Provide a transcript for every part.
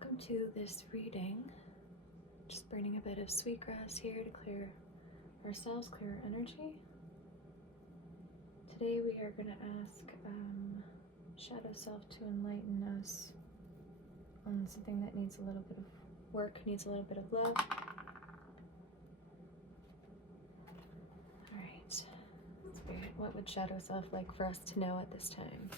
Welcome to this reading. Just burning a bit of sweetgrass here to clear ourselves, clear our energy. Today we are going to ask Shadow Self to enlighten us on something that needs a little bit of work, needs a little bit of love. Alright, Spirit, what would Shadow Self like for us to know at this time?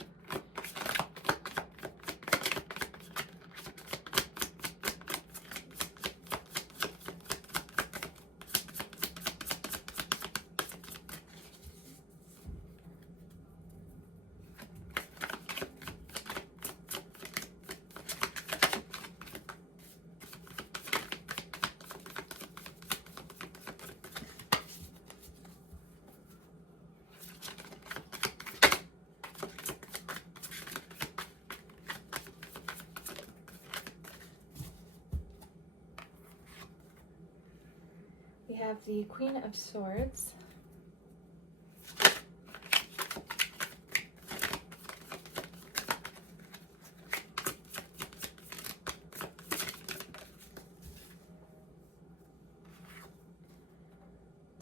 We have the Queen of Swords.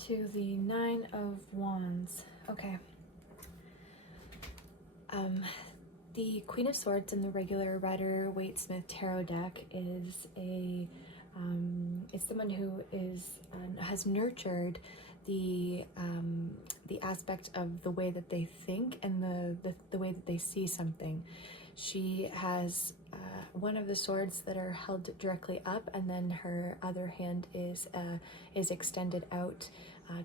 To the Nine of Wands. Okay. The Queen of Swords in the regular Rider-Waite-Smith tarot deck is it's someone who has nurtured the aspect of the way that they think and the way that they see something. She has one of the swords that are held directly up, and then her other hand is extended out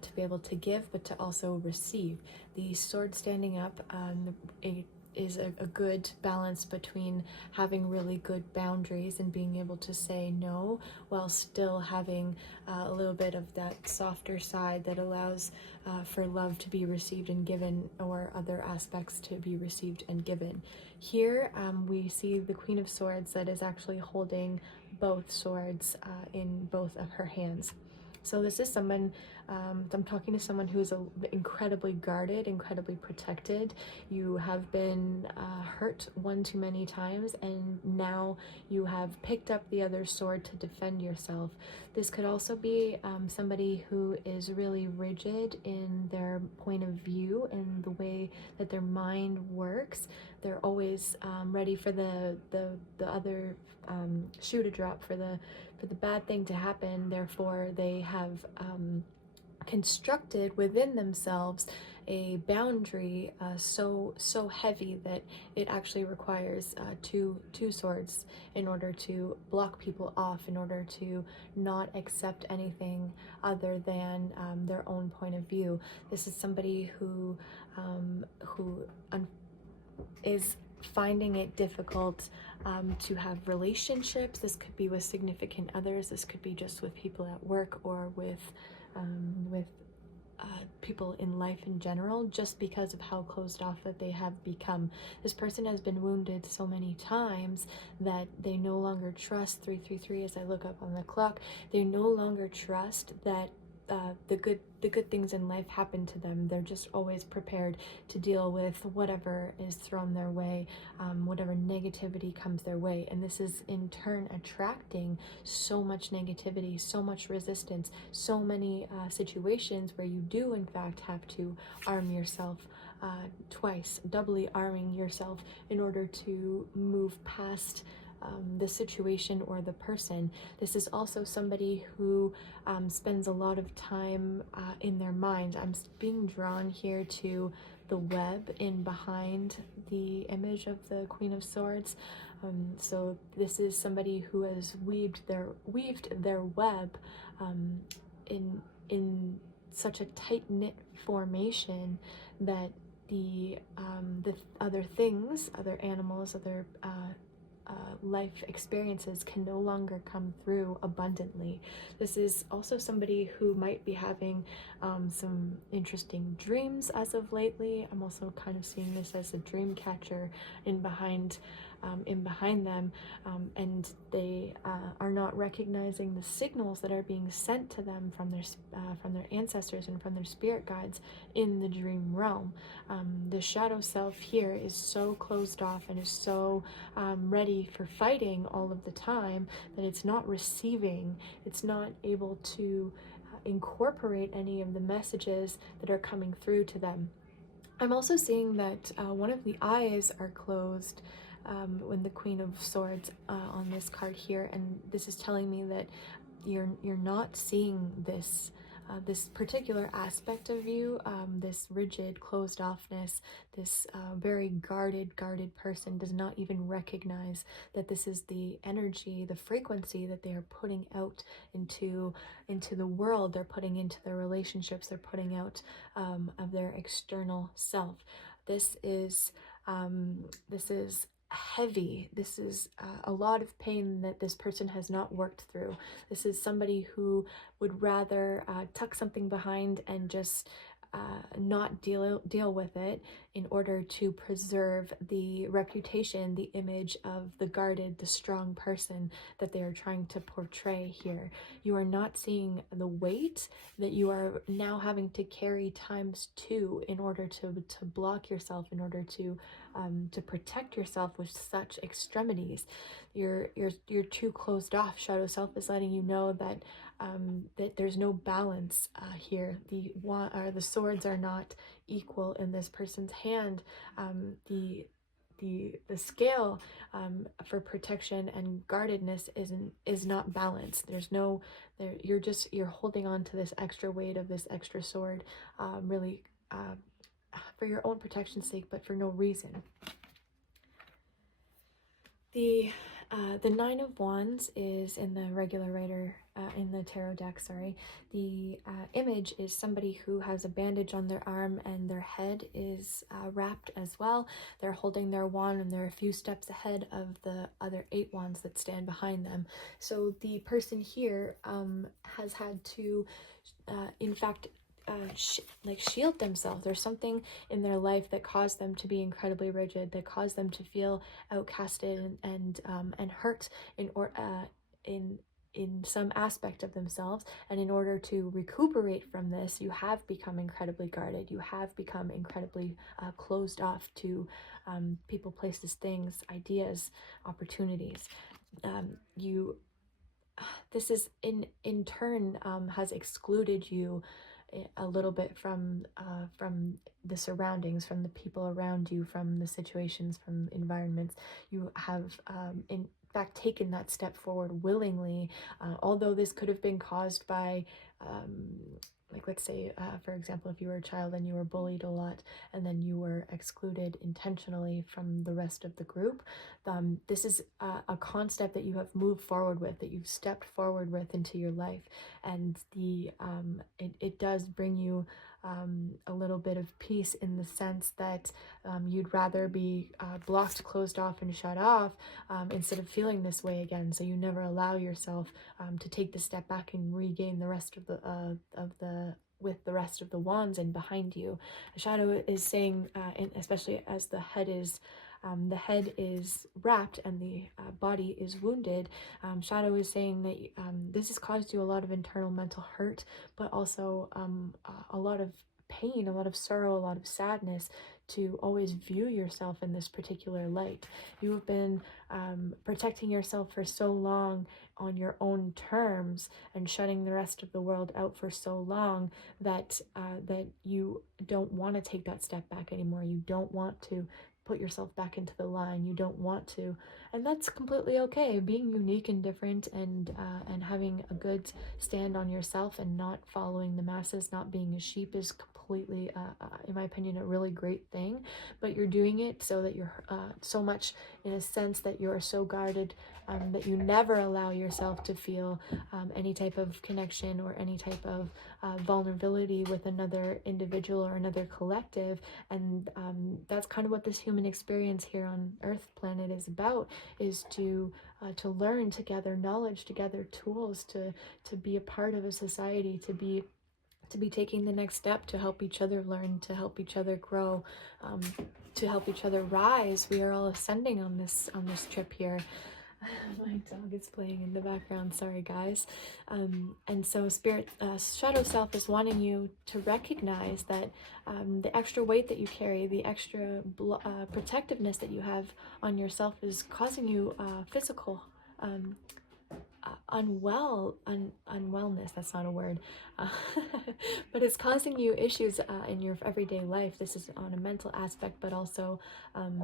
to be able to give, but to also receive. The sword standing up is a good balance between having really good boundaries and being able to say no while still having a little bit of that softer side that allows for love to be received and given, or other aspects to be received and given. Here we see the Queen of Swords that is actually holding both swords in both of her hands. So this is someone, I'm talking to someone who is incredibly guarded, incredibly protected. You have been hurt one too many times, and now you have picked up the other sword to defend yourself. This could also be somebody who is really rigid in their point of view and the way that their mind works. They're always ready for the other shoe to drop, for the bad thing to happen. Therefore, they have constructed within themselves a boundary so heavy that it actually requires two swords in order to block people off, in order to not accept anything other than their own point of view. This is somebody who is finding it difficult to have relationships. This could be with significant others. This could be just with people at work, or with people in life in general, just because of how closed off that they have become. This person has been wounded so many times that they no longer trust 333. As I look up on the clock, they no longer trust that the good things in life happen to them. They're just always prepared to deal with whatever is thrown their way, whatever negativity comes their way. And this is in turn attracting so much negativity, so much resistance, so many situations where you do in fact have to arm yourself twice, doubly arming yourself in order to move past the situation or the person. This is also somebody who spends a lot of time in their mind. I'm being drawn here to the web in behind the image of the Queen of Swords. So this is somebody who has weaved their web in such a tight-knit formation that the other things, other animals, other life experiences can no longer come through abundantly. This is also somebody who might be having some interesting dreams as of lately. I'm also kind of seeing this as a dream catcher in behind them, and they are not recognizing the signals that are being sent to them from their ancestors and from their spirit guides in the dream realm. The shadow self here is so closed off and is so ready ready for fighting all of the time, that it's not receiving, it's not able to incorporate any of the messages that are coming through to them. I'm also seeing that one of the eyes are closed when the Queen of Swords on this card here, and this is telling me that you're not seeing this this particular aspect of you, this rigid closed offness, this very guarded person does not even recognize that this is the energy, the frequency that they are putting out into the world, they're putting into their relationships, they're putting out of their external self. This is heavy. This is a lot of pain that this person has not worked through. This is somebody who would rather tuck something behind and just not deal with it in order to preserve the reputation, the image of the guarded, the strong person that they are trying to portray here. You are not seeing the weight that you are now having to carry ×2 in order to block yourself, in order to protect yourself with such extremities. You're too closed off. Shadow Self is letting you know that that there's no balance here. The swords are not equal in this person's hand. The scale for protection and guardedness is not balanced. There's no there. You're holding on to this extra weight of this extra sword, really for your own protection's sake, but for no reason. The Nine of Wands is in the regular writer, in the tarot deck, sorry. The image is somebody who has a bandage on their arm and their head is wrapped as well. They're holding their wand and they're a few steps ahead of the other 8 wands that stand behind them. So the person here has had to, in fact, shield themselves. There's something in their life that caused them to be incredibly rigid, that caused them to feel outcasted and hurt in some aspect of themselves. And in order to recuperate from this, you have become incredibly guarded. You have become incredibly closed off to people, places, things, ideas, opportunities. This is in turn has excluded you a little bit from the surroundings, from the people around you, from the situations, from environments. You have in fact taken that step forward willingly, although this could have been caused by like, let's say for example, if you were a child and you were bullied a lot and then you were excluded intentionally from the rest of the group. This is a concept that you have moved forward with, that you've stepped forward with into your life, and it does bring you a little bit of peace, in the sense that you'd rather be blocked, closed off, and shut off instead of feeling this way again. So you never allow yourself to take the step back and regain the rest of the with the rest of the wands and behind you. A shadow is saying, especially as the head is wrapped and the body is wounded, shadow is saying that this has caused you a lot of internal mental hurt, but also a lot of pain, a lot of sorrow, a lot of sadness, to always view yourself in this particular light. You have been protecting yourself for so long on your own terms and shutting the rest of the world out for so long that that you don't want to take that step back anymore. You don't want to put yourself back into the line. You don't want to, and that's completely okay. Being unique and different, and having a good stand on yourself and not following the masses, not being a sheep, is completely, in my opinion, a really great thing. But you're doing it so that you're so much, in a sense, that you're so guarded that you never allow yourself to feel any type of connection or any type of vulnerability with another individual or another collective. And that's kind of what this human experience here on Earth planet is about, is to learn together, knowledge together, tools to be a part of a society, to be taking the next step, to help each other learn, to help each other grow, to help each other rise. We are all ascending on this trip here. My dog is playing in the background, sorry guys. And so spirit, shadow self is wanting you to recognize that the extra weight that you carry, the extra protectiveness that you have on yourself is causing you physical unwellness. That's not a word, uh, but it's causing you issues in your everyday life. This is on a mental aspect, but also um,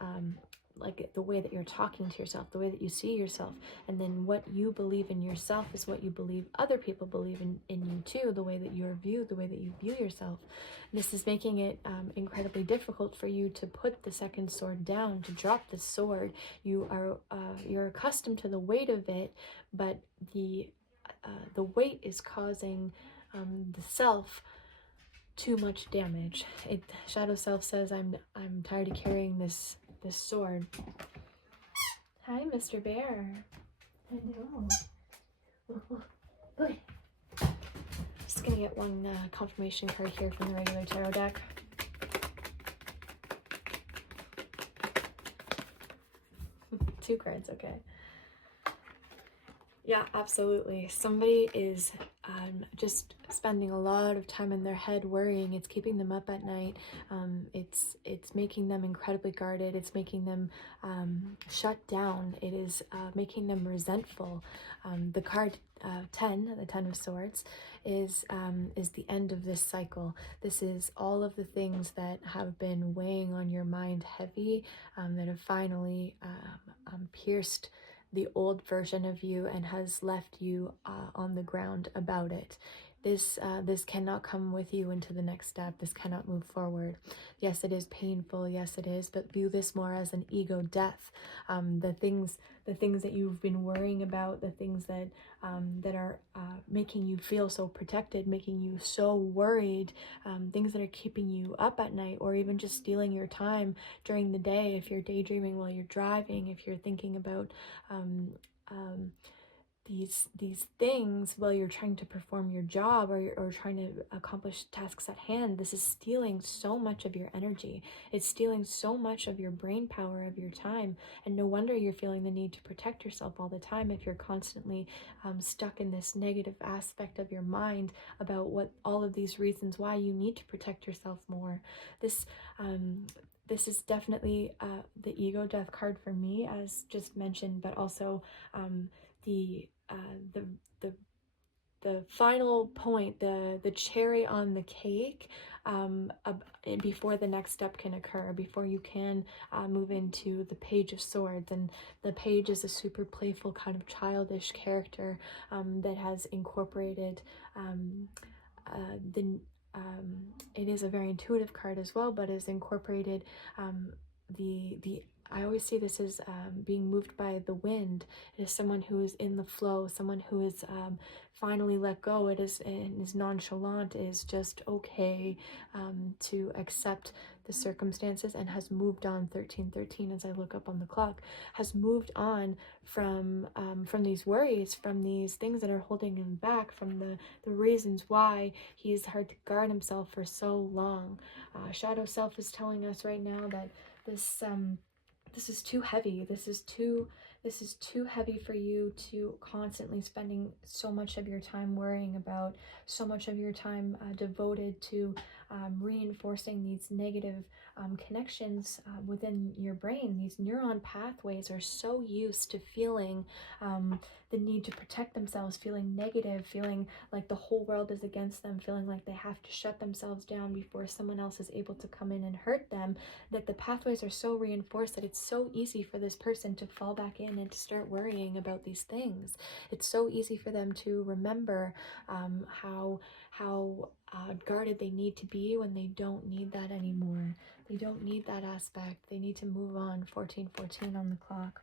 um, like the way that you're talking to yourself, the way that you see yourself, and then what you believe in yourself is what you believe other people believe in you too, the way that you're viewed, the way that you view yourself. This is making it incredibly difficult for you to put the second sword down, to drop the sword. You're accustomed to the weight of it, but the weight is causing the self too much damage. Shadow self says, I'm tired of carrying this sword. Hi, Mr. Bear. Hello. Just gonna get one confirmation card here from the regular tarot deck. Two cards, okay. Yeah, absolutely. Somebody is just spending a lot of time in their head worrying. It's keeping them up at night. It's making them incredibly guarded. It's making them shut down. It is making them resentful. The card 10, the 10 of Swords, is the end of this cycle. This is all of the things that have been weighing on your mind heavy, that have finally pierced the old version of you and has left you on the ground about it. This cannot come with you into the next step. This cannot move forward. Yes, it is painful. Yes, it is. But view this more as an ego death. The things that you've been worrying about, the things that are making you feel so protected, making you so worried, things that are keeping you up at night, or even just stealing your time during the day. If you're daydreaming while you're driving, if you're thinking about these things while you're trying to perform your job, or trying to accomplish tasks at hand, this is stealing so much of your energy. It's stealing so much of your brain power, of your time, and no wonder you're feeling the need to protect yourself all the time if you're constantly stuck in this negative aspect of your mind about what all of these reasons why you need to protect yourself more. This is definitely the ego death card for me, as just mentioned, but also the final point, the cherry on the cake, before the next step can occur, before you can move into the Page of Swords. And the Page is a super playful kind of childish character that has incorporated it is a very intuitive card as well, but has incorporated the I always see this as being moved by the wind. It is someone who is in the flow, someone who is finally let go. It is, and is nonchalant, is just okay to accept the circumstances, and has moved on. 1313, as I look up on the clock, has moved on from these worries, from these things that are holding him back, from the reasons why he's hard to guard himself for so long. Shadow self is telling us right now that this is too heavy. This is too heavy for you to constantly spending so much of your time worrying about, so much of your time devoted to reinforcing these negative connections within your brain. These neuron pathways are so used to feeling the need to protect themselves, feeling negative, feeling like the whole world is against them, feeling like they have to shut themselves down before someone else is able to come in and hurt them, that the pathways are so reinforced that it's so easy for this person to fall back in and to start worrying about these things. It's so easy for them to remember how guarded they need to be when they don't need that anymore. They don't need that aspect. They need to move on. 1414 on the clock.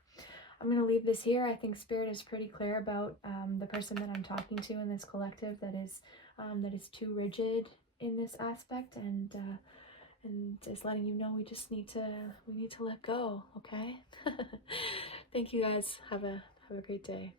I'm going to leave this here. I think Spirit is pretty clear about the person that I'm talking to in this collective that is too rigid in this aspect, and is letting you know we need to let go. Okay. Thank you guys. Have a great day.